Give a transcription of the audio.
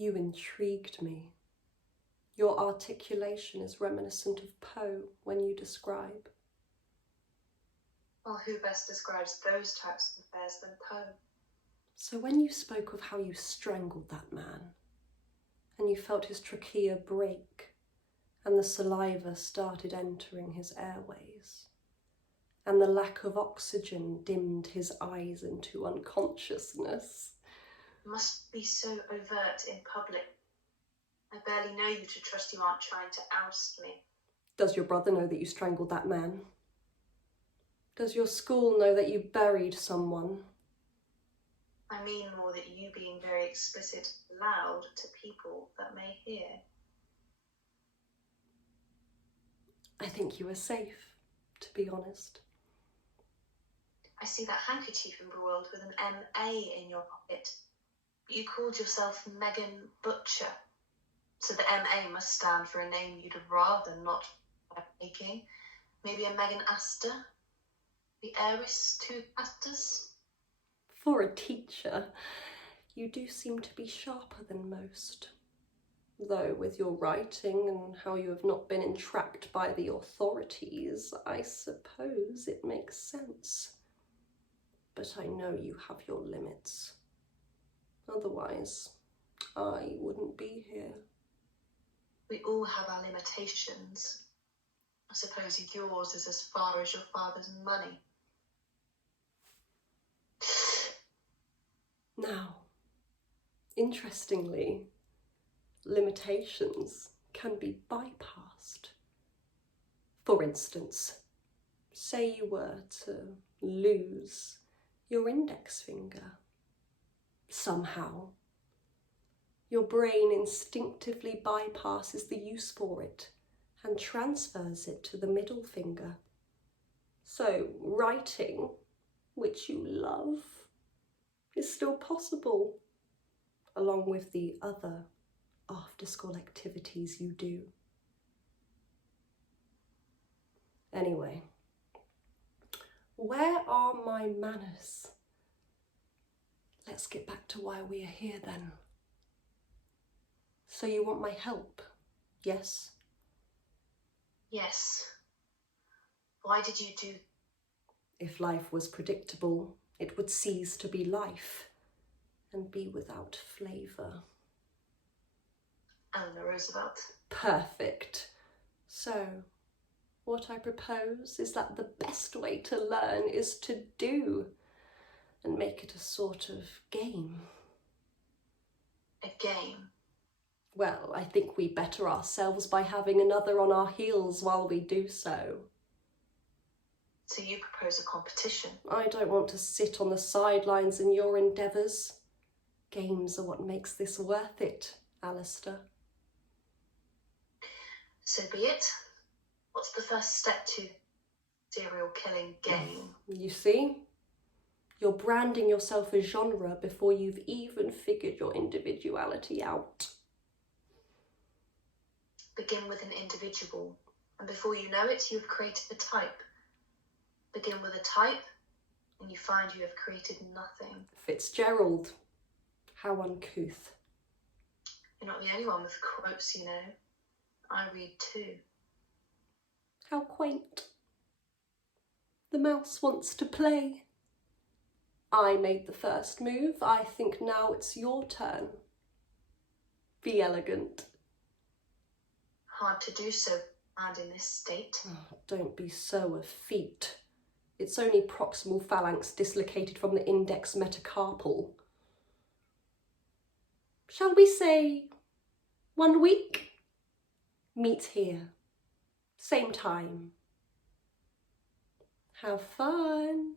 You intrigued me. Your articulation is reminiscent of Poe when you describe. Well, who best describes those types of affairs than Poe? So when you spoke of how you strangled that man, and you felt his trachea break, and the saliva started entering his airways, and the lack of oxygen dimmed his eyes into unconsciousness. You must be so overt in public. I barely know you to trust you aren't trying to oust me. Does your brother know that you strangled that man? Does your school know that you buried someone? I mean more that you being very explicit loud to people that may hear. I think you were safe, to be honest. I see that handkerchief embroiled with an M.A. in your pocket. But you called yourself Megan Butcher, so the M.A. must stand for a name you'd have rather not have making. Maybe a Megan Astor? The heiress to Astors? For a teacher, you do seem to be sharper than most. Though with your writing and how you have not been entrapped by the authorities, I suppose it makes sense. But I know you have your limits. Otherwise, I wouldn't be here. We all have our limitations. I suppose yours is as far as your father's money. Now, interestingly, limitations can be bypassed. For instance, say you were to lose your index finger. Somehow, your brain instinctively bypasses the use for it and transfers it to the middle finger. So writing, which you love, is still possible, along with the other after-school activities you do. Anyway, where are my manners? Let's get back to why we are here then. So you want my help, yes? Yes. Why did you do? If life was predictable, it would cease to be life and be without flavour. Eleanor Roosevelt. Perfect. So, what I propose is that the best way to learn is to do, and make it a sort of game. A game? Well, I think we better ourselves by having another on our heels while we do so. So you propose a competition? I don't want to sit on the sidelines in your endeavours. Games are what makes this worth it, Alistair. So be it. What's the first step to serial killing game? You see? You're branding yourself a genre before you've even figured your individuality out. Begin with an individual, and before you know it, you've created a type. Begin with a type, and you find you have created nothing. Fitzgerald. How uncouth. You're not the only one with quotes, you know. I read too. How quaint. The mouse wants to play. I made the first move. I think now it's your turn. Be elegant. Hard to do so, and in this state. Oh, don't be so effete. It's only proximal phalanx dislocated from the index metacarpal. Shall we say 1 week? Meet here. Same time. Have fun.